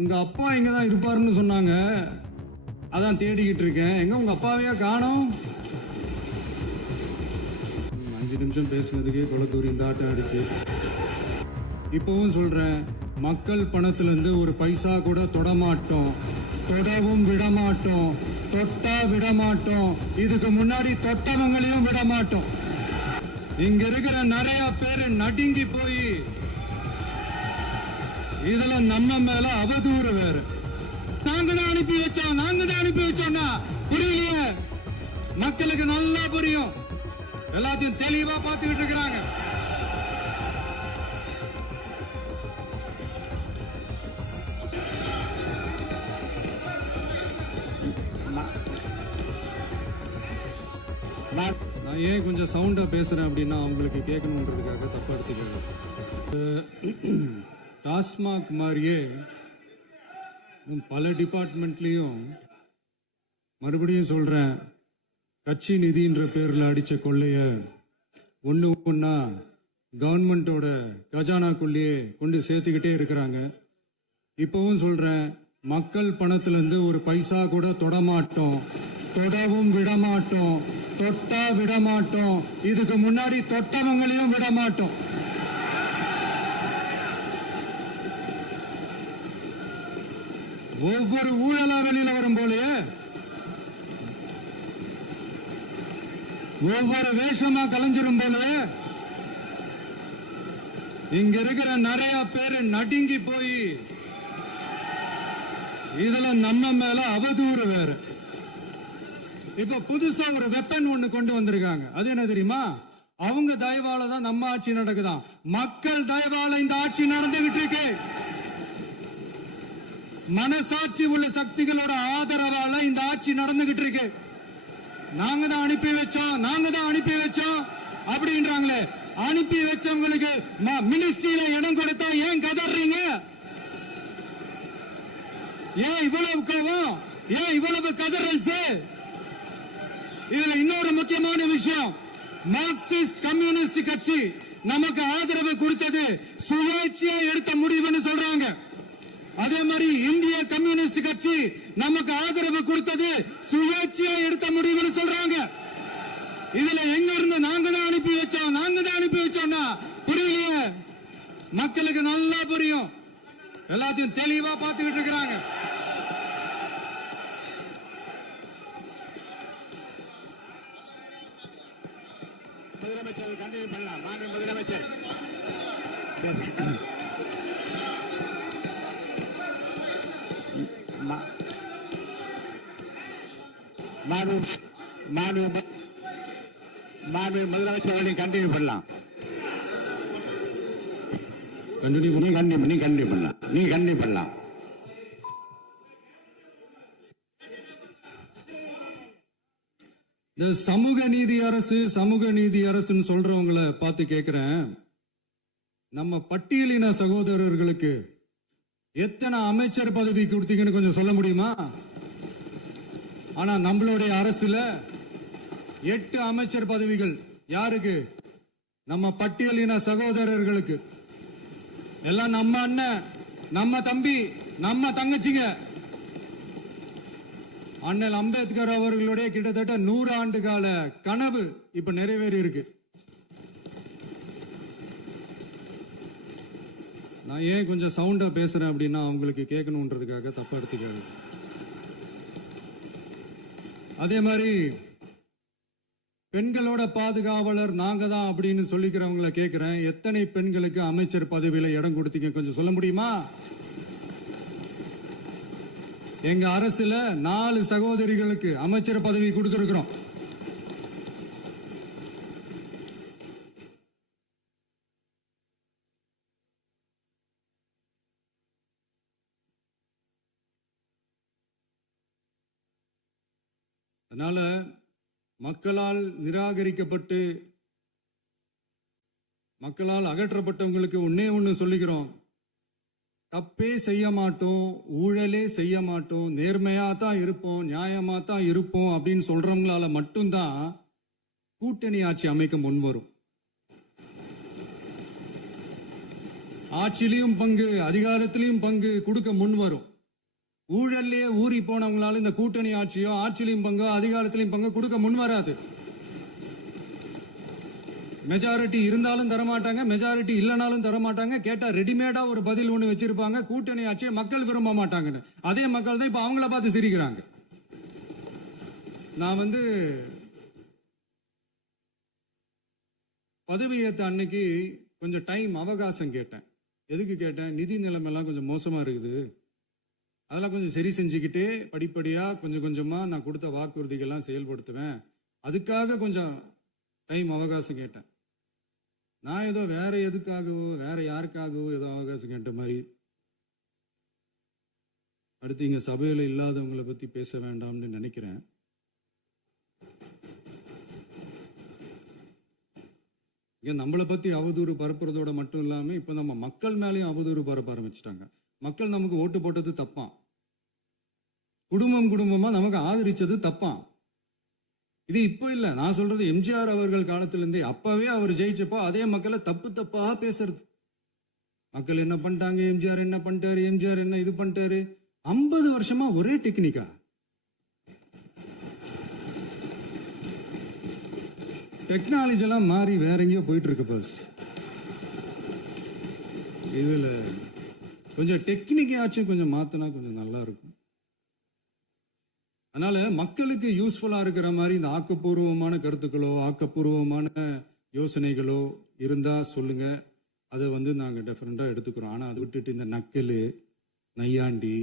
உங்க அப்பா இங்கதான் இருப்பாருன்னு சொன்னாங்க, அதான் தேடிக்கிட்டு இருக்கேன். எங்க உங்க அப்பாவையா காணோம்? 5 நிமிஷம் பேசுனதுக்கே கொளத்தூரி இந்த ஆட்டம் அடிச்சு. இப்பவும் சொல்றேன், மக்கள் பணத்துல இருந்து ஒரு பைசா கூட தொடமாட்டோம், தொடவும் விடமாட்டோம், தொட்டா விடமாட்டோம், இதுக்கு முன்னாடி தொட்டவங்களையும் விடமாட்டோம். இங்க இருக்கிற நிறைய பேரு நடுங்கி போய் இதுல நம்ம மேல அவதூறு வேற. நாங்க தான் அனுப்பி வச்சோம்னா புரியலையே. மக்களுக்கு நல்லா புரியும், எல்லாத்தையும் தெளிவா பார்த்துக்கிட்டு இருக்கிறாங்க. நான் ஏன் கொஞ்சம் சவுண்டா பேசுறேன் அப்படின்னா அவங்களுக்கு கேட்கணுன்றதுக்காக தப்பா எடுத்துக்காங்க. டாஸ்மாக் மாதிரியே பல டிபார்ட்மெண்ட்லயும் மறுபடியும் சொல்றேன், கட்சி நிதின்ற பேர்ல அடிச்ச கொள்ளைய ஒன்னா கவர்மெண்டோட கஜானாக்குள்ளேயே கொண்டு சேர்த்துக்கிட்டே இருக்கிறாங்க. இப்பவும் சொல்றேன், மக்கள் பணத்துல இருந்து ஒரு பைசா கூட தொடமாட்டோம், தொடவும் விடமாட்டோம், தொட்டா விடமாட்டோம், இதுக்கு முன்னாடி தொட்டவங்களையும் விடமாட்டோம். ஒவ்வொரு ஊழலா வெளியில வரும் போலே, ஒவ்வொரு வேஷமா கலைஞ்சிரும் போல இங்க இருக்கிற நிறைய பேரு நடுங்கி போய் இதுல நம்ம மேல அவதூறு வேற. இப்ப புதுசா ஒரு வெப்பன் ஒண்ணு கொண்டு வந்திருக்காங்க. அது என்ன தெரியுமா? அவங்க தயவால தான் நம்ம ஆட்சி நடக்குதான். மக்கள் தயவால இந்த ஆட்சி நடந்துகிட்டு இருக்கு. மனசாட்சி உள்ள சக்திகளோட ஆதரவால இந்த ஆட்சி நடந்துகிட்டு இருக்கு. நாங்க தான் அனுப்பி வச்சோம் அப்படின்றாங்களே. அனுப்பி வச்சவங்களுக்கு மினிஸ்ட்ரியில இடம் கொடுத்தா ஏன் கதறீங்க? ஏன் இவ்வளவு கோவம்? ஏன் இவ்வளவு கதறல்? இதுல இன்னொரு முக்கியமான விஷயம், மார்க்சிஸ்ட் கம்யூனிஸ்ட் கட்சி நமக்கு ஆதரவு கொடுத்தது சுயேட்சையா எடுத்த முடிவுன்னு சொல்றாங்க. அதே மாதிரி இந்திய கம்யூனிஸ்ட் கட்சி நமக்கு ஆதரவு கொடுத்தது சுயேட்சையா எடுத்த முடிவுன்னு சொல்றாங்க. இதுல எங்க இருந்து நாங்க தான் அனுப்பி வச்சோம்னா புரியலையே. மக்களுக்கு நல்லா புரியும், எல்லாத்தையும் தெளிவா பார்த்துக்கிட்டு இருக்கிறாங்க. முதலமைச்சர் கண்டிப்பா பண்ணலாம். மாண்பு முதலமைச்சர் முதலமைச்சர் கண்டினியூ பண்ணலாம். நீ கண்டினியூ பண்ணலாம். இந்த சமூக நீதி அரசுன்னு சொல்றவங்களை பார்த்து கேட்கிறேன், நம்ம பட்டியலின சகோதரர்களுக்கு எத்தனை அமைச்சர் பதவி கொடுத்தீங்கன்னு கொஞ்சம் சொல்ல முடியுமா? ஆனா நம்மளுடைய அரசுல 8 அமைச்சர் பதவிகள் யாருக்கு? நம்ம பட்டியலின சகோதரர்களுக்கு. எல்லாம் நம்ம அண்ணன், நம்ம தம்பி, நம்ம தங்கச்சிங்க. அண்ணல் அம்பேத்கர் அவர்களுடைய கிட்டத்தட்ட 100 ஆண்டு கால கனவு இப்ப நிறைவேறி இருக்கு. நான் ஏன் கொஞ்சம் சவுண்டா பேசுறேன் அப்படின்னா அவங்களுக்கு கேட்கணுன்றதுக்காக தப்பா எடுத்துக்காது. அதே மாதிரி பெண்களோட பாதுகாவலர் நாங்க தான் அப்படின்னு சொல்லிக்கிறவங்களை கேட்கிறேன், எத்தனை பெண்களுக்கு அமைச்சர் பதவியில இடம் கொடுத்தீங்க கொஞ்சம் சொல்ல முடியுமா? எங்க அரசுல 4 சகோதரிகளுக்கு அமைச்சர் பதவி கொடுத்திருக்கிறோம். அதனால மக்களால் நிராகரிக்கப்பட்டு மக்களால் அகற்றப்பட்டவங்களுக்கு ஒண்ணு சொல்லிக்கிறோம், தப்பே செய்ய மாட்டோம், ஊழலே செய்ய மாட்டோம், நேர்மையா தான் இருப்போம், நியாயமா தான் இருப்போம் அப்படின்னு சொல்றவங்களால மட்டும்தான் கூட்டணி ஆட்சி அமைக்க முன்வரும். ஆட்சியிலையும் பங்கு, அதிகாரத்திலையும் பங்கு கொடுக்க முன் வரும். ஊழல்லையே ஊறி போனவங்களால இந்த கூட்டணி ஆட்சியோ ஆட்சியிலையும் பங்கோ அதிகாரத்திலையும் பங்கு கொடுக்க முன் வராது. மெஜாரிட்டி இருந்தாலும் தரமாட்டாங்க, மெஜாரிட்டி இல்லைனாலும் தரமாட்டாங்க. கேட்டா ரெடிமேடா ஒரு பதில் ஒண்ணு வச்சிருப்பாங்க, கூட்டணி ஆட்சியை மக்கள் விரும்ப மாட்டாங்கன்னு. அதே மக்கள் தான் இப்ப அவங்கள பார்த்து சிரிக்கிறாங்க. நான் பதவி ஏத்த அன்னைக்கு கொஞ்சம் டைம் அவகாசம் கேட்டேன். எதுக்கு கேட்டேன்? நிதி நிலைமைலாம் கொஞ்சம் மோசமா இருக்குது, அதெல்லாம் கொஞ்சம் சரி செஞ்சுக்கிட்டு படிப்படியா கொஞ்சம் கொஞ்சமா நான் கொடுத்த வாக்குறுதிகள்லாம் செயல்படுத்துவேன், அதுக்காக கொஞ்சம் டைம் அவகாசம் கேட்டேன். நான் ஏதோ வேற எதுக்காகவோ வேற யாருக்காகவோ ஏதோ அவகாசம் கேட்ட மாதிரி. அடுத்து இங்க சபையில இல்லாதவங்களை பத்தி பேச வேண்டாம்னு நினைக்கிறேன். இங்க நம்மளை பத்தி அவதூறு பரப்புறதோட மட்டும் இல்லாம இப்ப நம்ம மக்கள் மேலேயும் அவதூறு பரப்ப ஆரம்பிச்சுட்டாங்க. மக்கள் நமக்கு ஓட்டு போட்டது தப்பான், குடும்பம் குடும்பமா நமக்கு ஆதரிச்சது தப்பான். இது இப்போ இல்ல, நான் சொல்றது எம்ஜிஆர் அவர்கள் காலத்திலிருந்தே. அப்பவே அவர் ஜெயிச்சப்போ அதே மக்களை தப்பு தப்பா பேசுறது. மக்கள் என்ன பண்ணிட்டாங்க, எம்ஜிஆர் என்ன பண்ணிட்டாரு, எம்ஜிஆர் என்ன இது பண்ணிட்டாரு. 50 வருஷமா ஒரே டெக்னிக்கா. டெக்னாலஜி எல்லாம் மாறி வேற எங்கேயோ போயிட்டு இருக்கு பஸ். இதுல கொஞ்சம் டெக்னிக்காச்சும் கொஞ்சம் மாத்தினா கொஞ்சம் நல்லா இருக்கும். அதனால மக்களுக்கு யூஸ்ஃபுல்லா இருக்கிற மாதிரி இந்த ஆக்கப்பூர்வமான கருத்துக்களோ ஆக்கப்பூர்வமான யோசனைகளோ இருந்தா சொல்லுங்க, அதை நாங்க டெஃபரெண்டா எடுத்துக்கிறோம். ஆனா அதை விட்டுட்டு இந்த நக்கல் நையாண்டி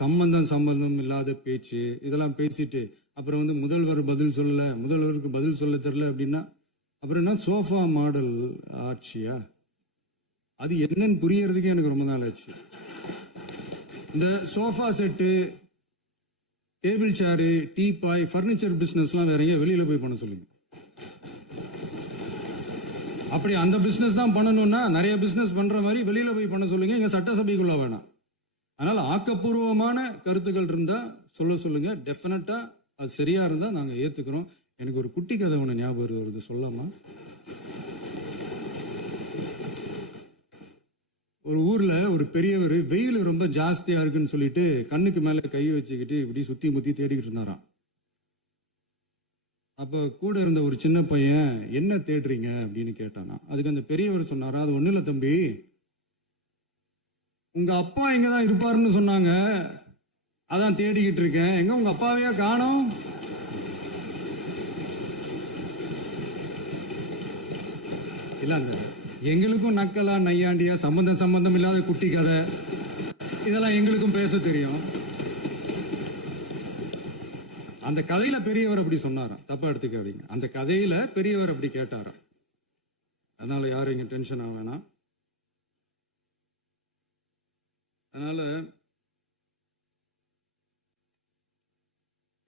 சம்பந்தம் இல்லாத பேச்சு இதெல்லாம் பேசிட்டு அப்புறம் முதல்வர் பதில் சொல்லல, முதல்வருக்கு பதில் சொல்ல தெரியல அப்படின்னா அப்புறம் என்ன சோஃபா மாடல் ஆட்சியா? அது என்னன்னு புரியறதுக்கே எனக்கு ரொம்ப நாள் ஆச்சு. இந்த sofa set, table chair, teapoy, furniture பிசினஸ்லாம் வேற எங்கேயும் வெளியில போய் பண்ண சொல்லுங்க. அப்படி அந்த பிசினஸ் தான் பண்ணணும்னா நிறைய பிசினஸ் பண்ற மாதிரி வெளியில போய் பண்ண சொல்லுங்க, இங்க சட்டசபைக்குள்ள வேணாம். அதனால ஆக்கப்பூர்வமான கருத்துக்கள் இருந்தா சொல்லுங்க, டெஃபினட்டா அது சரியா இருந்தா நாங்க ஏத்துக்கிறோம். எனக்கு ஒரு குட்டி கதை ஒண்ணு ஞாபகம் வருது, சொல்லாமா? ஒரு ஊர்ல ஒரு பெரியவர் வெயில் ரொம்ப ஜாஸ்தியா இருக்குன்னு சொல்லிட்டு கண்ணுக்கு மேல கை வச்சுக்கிட்டு இப்படி சுத்தி முத்தி தேடிக்கிட்டு இருந்தாராம். அப்ப கூட இருந்த ஒரு சின்ன பையன் என்ன தேடுறீங்க அப்படின்னு கேட்டானா. அதுக்கு அந்த பெரியவர் சொன்னாரா, அது ஒண்ணு இல்ல தம்பி, உங்க அப்பா இங்கதான் இருப்பாருன்னு சொன்னாங்க, அதான் தேடிக்கிட்டு இருக்கேன். எங்க உங்க அப்பாவையா காணோம்? இல்ல அந்த எங்களுக்கும் நக்கலா நையாண்டியா சம்பந்தம் இல்லாத குட்டி கதை இதெல்லாம் எங்களுக்கும் பேச தெரியும். அந்த கதையில பெரியவர் அப்படி சொன்னாராம், தப்பா எடுத்துக்காதீங்க. அந்த கதையில பெரியவர் அப்படி கேட்டாராம். அதனால யாரும் இங்க டென்ஷன் ஆக வேணாம். அதனால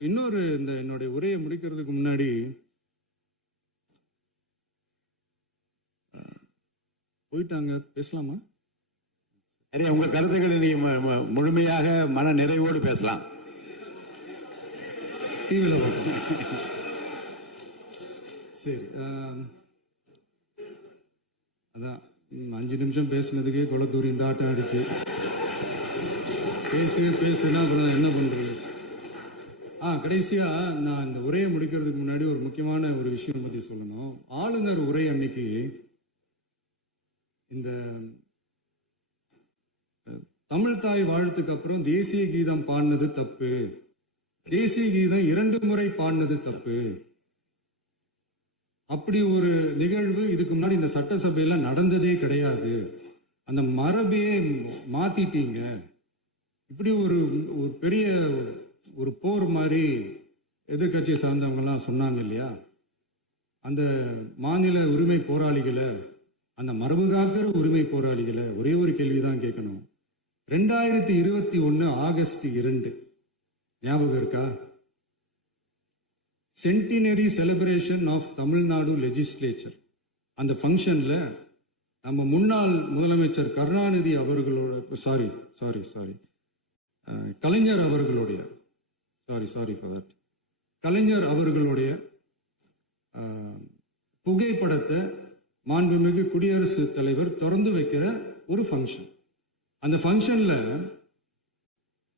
இன்னொரு இந்த என்னுடைய உரையை முடிக்கிறதுக்கு முன்னாடி போயிட்டாங்க, பேசலாமா? சரி, உங்க கருத்துக்களை நீங்க முழுமையாக மன நிறைவோடு பேசலாம். டிவியில் சரி, அதான் 5 நிமிஷம் பேசினதுக்கே கொளத்தூரி இந்த ஆட்டம் அடிச்சு பேசுனா அப்புறம் என்ன பண்றது? கடைசியா நான் இந்த உரையை முடிக்கிறதுக்கு முன்னாடி ஒரு முக்கியமான ஒரு விஷயம் பத்தி சொல்லணும். ஆளுநர் உரை அன்னைக்கு இந்த தமிழ் தாய் வாழ்த்துக்கு அப்புறம் தேசிய கீதம் பாடினது தப்பு, தேசிய கீதம் 2 முறை பாடினது தப்பு, அப்படி ஒரு நிகழ்வு இதுக்கு முன்னாடி இந்த சட்டசபையில நடந்ததே கிடையாது, அந்த மரபையே மாத்திட்டீங்க, இப்படி ஒரு பெரிய ஒரு போர் மாதிரி எதிர்கட்சியை சார்ந்தவங்கலாம் சொன்னாங்க இல்லையா? அந்த மாநில உரிமை போராளிகளை, அந்த மரபு காக்கிற உரிமை போராளிகளை ஒரே ஒரு கேள்விதான் கேட்கணும். 2021 ஆகஸ்ட் 2 ஞாபகம் இருக்கா? Centenary celebration of Tamil Nadu legislature. அந்த ஃபங்க்ஷன்ல நம்ம முன்னாள் முதலமைச்சர் கருணாநிதி அவர்களோட கலைஞர் அவர்களுடைய கலைஞர் அவர்களுடைய புகைப்படத்தை மாண்புமிகு குடியரசுத் தலைவர் திறந்து வைக்கிற ஒரு ஃபங்க்ஷன். அந்த ஃபங்க்ஷன்ல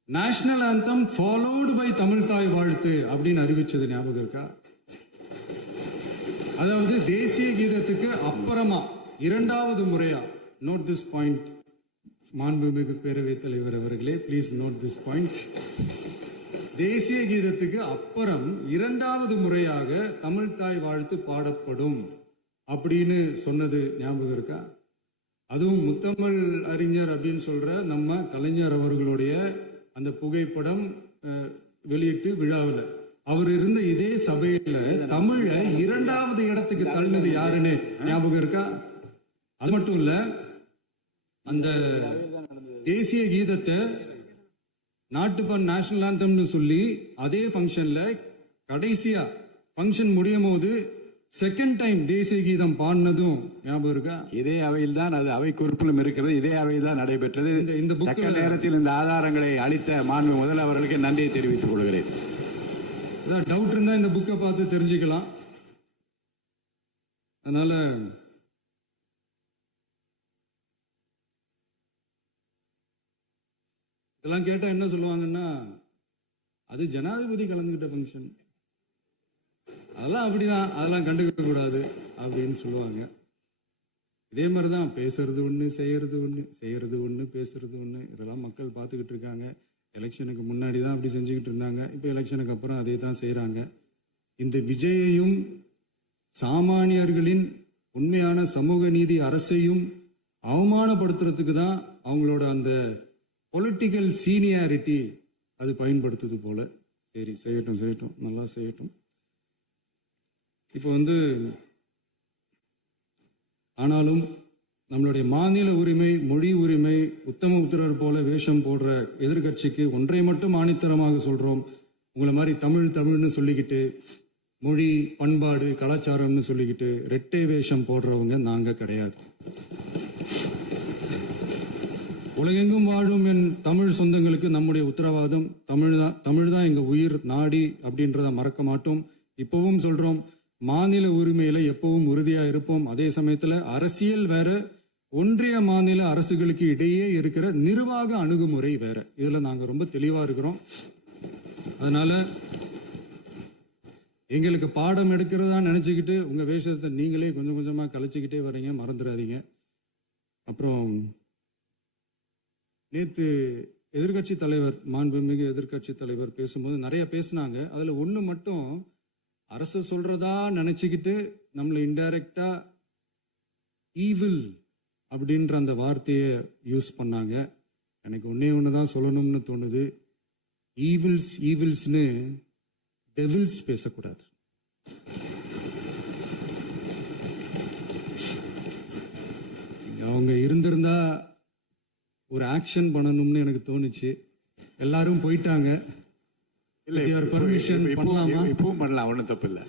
national anthem followed by Tamil Thai Vazhthu அப்படின்னு அறிவிச்சது ஞாபகம் இருக்கா? அதாவது தேசிய கீதத்துக்கு அப்புறமா இரண்டாவது முறையா, நோட் திஸ் பாயிண்ட் மாண்புமிகு பேரவைத் தலைவர் அவர்களே, ப்ளீஸ் நோட் திஸ் பாயிண்ட். தேசிய கீதத்துக்கு அப்புறம் இரண்டாவது முறையாக தமிழ் தாய் வாழ்த்து பாடப்படும் அப்படின்னு சொன்னது ஞாபகம் இருக்கா? அதுவும் முத்தமிழ் அறிஞர் அப்படின்னு சொல்ற நம்ம கலைஞர் அவர்களுடைய அந்த புகைப்படம் வெளியிட்டு விழாவில் அவர் இருந்த இதே சபையில தமிழ இரண்டாவது இடத்துக்கு தள்ளினது யாருன்னு ஞாபகம் இருக்கா? அது மட்டும் இல்ல, அந்த தேசிய கீதத்தை நாட்டுப்பண் நேஷனல் ஆந்தம்னு சொல்லி அதே ஃபங்க்ஷன்ல கடைசியா ஃபங்க்ஷன் முடியும் போது செகண்ட் டைம் தேசிய கீதம் பாடினதும் ஞாபகம் இருக்கா? இதே அவையில் தான், அது அவை குறிப்பிலும் இருக்கிறது, இதே அவையில் தான் நடைபெற்றது. இந்த தக்க நேரத்தில் இந்த ஆதாரங்களை அளித்த மாண்பு முதல் அவர்களுக்கு நன்றியை தெரிவித்துக் கொள்கிறேன். ஏதாவது டவுட் இருந்தா இந்த புக்கை பார்த்து தெரிஞ்சுக்கலாம். அதனால இதெல்லாம் கேட்டா என்ன சொல்லுவாங்கன்னா, அது ஜனாதிபதி கலந்துகிட்ட ஃபங்க்ஷன், அதெல்லாம் அப்படிதான், அதெல்லாம் கண்டுக்க கூடாது அப்படின்னு சொல்லுவாங்க. இதே மாதிரிதான் பேசுறது ஒண்ணு, செய்யறது ஒண்ணு, செய்யறது ஒண்ணு, பேசுறது ஒண்ணு. இதெல்லாம் மக்கள் பார்த்துக்கிட்டு இருக்காங்க. எலெக்ஷனுக்கு முன்னாடி தான் அப்படி செஞ்சுக்கிட்டு இருந்தாங்க. இப்போ எலெக்ஷனுக்கு அப்புறம் அதே தான் செய்யறாங்க. இந்த விஜயையும் சாமானியர்களின் உண்மையான சமூக நீதி அரசையும் அவமானப்படுத்துறதுக்கு தான் அவங்களோட அந்த பொலிட்டிக்கல் சீனியாரிட்டி அது பயன்படுத்துது போல. சரி, செய்யட்டும் செய்யட்டும், நல்லா செய்யட்டும். இப்போ ஆனாலும் நம்மளுடைய மாநில உரிமை, மொழி உரிமை, உத்தம உத்தரர் போல வேஷம் போடுற எதிர்கட்சிக்கு ஒன்றை மட்டும் ஆணித்தரமாக சொல்றோம். உங்களை மாதிரி தமிழ் தமிழ்னு சொல்லிக்கிட்டு, மொழி, பண்பாடு, கலாச்சாரம்னு சொல்லிக்கிட்டு ரெட்டை வேஷம் போடுறவங்க நாங்க கிடையாது. உலகெங்கும் வாழும் என் தமிழ் சொந்தங்களுக்கு நம்முடைய உத்தரவாதம் தமிழ் தான் எங்க உயிர் நாடி அப்படின்றத மறக்க மாட்டோம். இப்பவும் சொல்றோம், மாநில உரிமையில எப்பவும் உறுதியா இருப்போம். அதே சமயத்துல அரசியல் வேற, ஒன்றிய மாநில அரசுகளுக்கு இடையே இருக்கிற நிர்வாக அணுகுமுறை வேற. இதுல நாங்க ரொம்ப தெளிவா இருக்கிறோம். அதனால எங்களுக்கு பாடம் எடுக்கிறதா நினைச்சுக்கிட்டு உங்க வேஷத்தை நீங்களே கொஞ்சம் கொஞ்சமா கலைச்சிக்கிட்டே வர்றீங்க, மறந்துடாதீங்க. அப்புறம் நேத்து எதிர்கட்சி தலைவர், மாண்புமிகு எதிர்கட்சி தலைவர் பேசும்போது நிறைய பேசினாங்க. அதுல ஒண்ணு மட்டும், அரசு சொல்றதா நினைச்சுக்கிட்டு நம்மளை இன்டைரக்டா ஈவில் அப்படின்ற அந்த வார்த்தையை யூஸ் பண்ணாங்க. எனக்கு ஒண்ணுதான் சொல்லணும்னு தோணுது. ஈவில்ஸ்னு டெவில்ஸ் பேசக்கூடாது. அவங்க இருந்திருந்தா ஒரு ஆக்ஷன் பண்ணணும்னு எனக்கு தோணுச்சு. எல்லாரும் போயிட்டாங்க. பர்மிஷன் பண்ணலாமா? இப்பவும் பண்ணலாம், ஒன்றும் தப்பு இல்லை.